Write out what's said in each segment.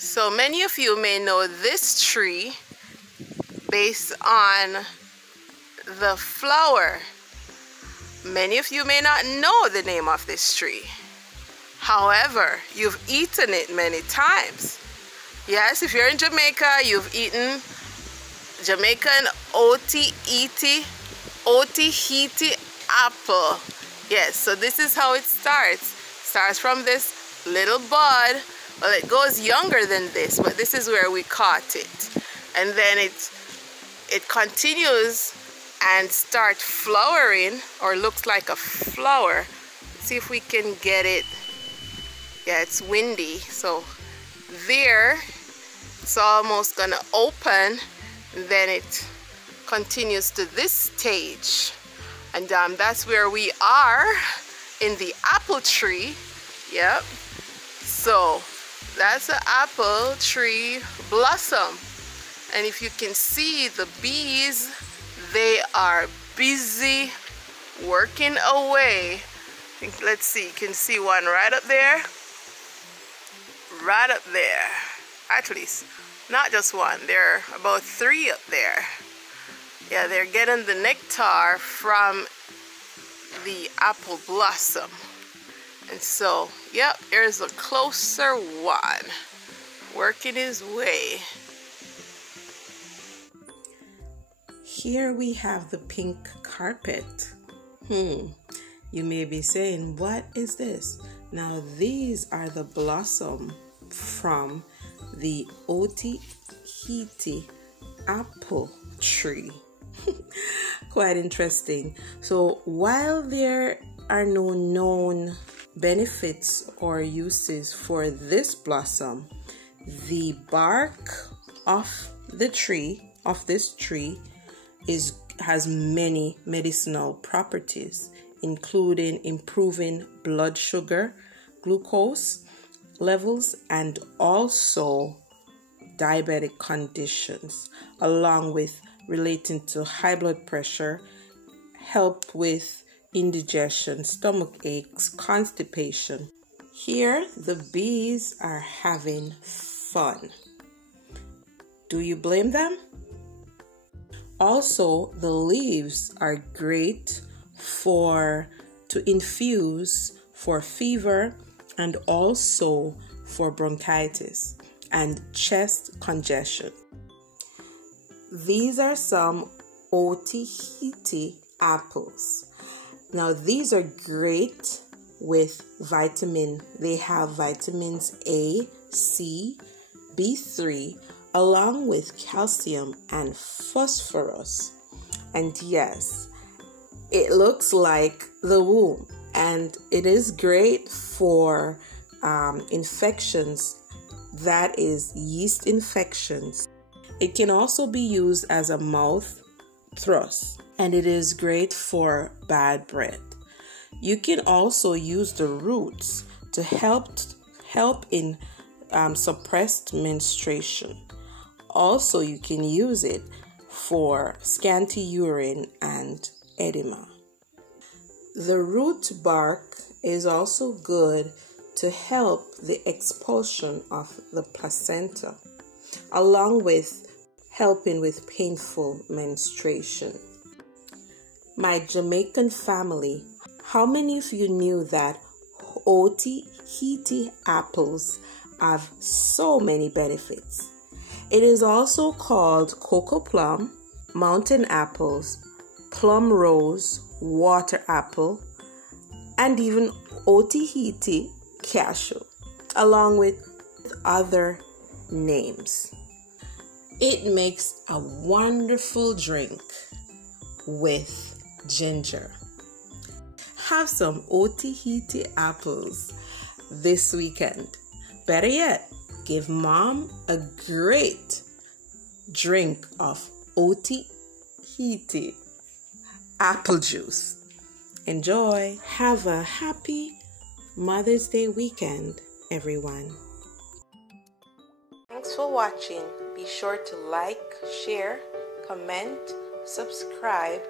So many of you may know this tree based on the flower. Many of you may not know the name of this tree. However, you've eaten it many times. Yes, if you're in Jamaica, you've eaten Jamaican Otaheite apple. Yes, so this is how it starts. Starts from this little bud. Well, it goes younger than this, but this is where we caught it. And then it continues and start flowering, or looks like a flower. Let's see if we can get it. Yeah, it's windy, so there it's almost gonna open, and then it continues to this stage, and that's where we are in the apple tree. Yep, so that's an apple tree blossom, and if you can see the bees, they are busy working away. Let's see, you can see one right up there. Right up there. At least, not just one, there are about 3 up there. Yeah, they're getting the nectar from the apple blossom. And so, yep, here's a closer one, working his way. Here we have the pink carpet. You may be saying, what is this? Now, these are the blossom from the Otaheite apple tree. Quite interesting. So while there are no known benefits or uses for this blossom, the bark of this tree has many medicinal properties, including improving blood sugar, glucose levels, and also diabetic conditions, along with relating to high blood pressure, help with indigestion, stomach aches, constipation. Here, the bees are having fun. Do you blame them? Also, the leaves are great to infuse for fever and also for bronchitis and chest congestion. These are some Otaheite apples. Now, these are great with vitamin. They have vitamins A, C, B3, along with calcium and phosphorus. And yes, it looks like the womb, and it is great for infections, that is yeast infections. It can also be used as a mouth thrust, and it is great for bad breath. You can also use the roots to help in suppressed menstruation. Also, you can use it for scanty urine and edema. The root bark is also good to help the expulsion of the placenta, along with helping with painful menstruation. My Jamaican family, how many of you knew that Otaheite apples have so many benefits? It is also called cocoa plum, mountain apples, plum rose, water apple, and even Otaheite cashew, along with other names. It makes a wonderful drink with ginger. Have some Otaheite apples this weekend. Better yet, give mom a great drink of Otaheite apple juice. Enjoy. Have a happy Mother's Day weekend, everyone. Thanks for watching. Be sure to like, share, comment, subscribe.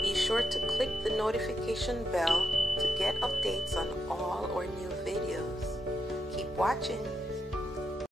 Be sure to click the notification bell to get updates on all our new videos. Keep watching.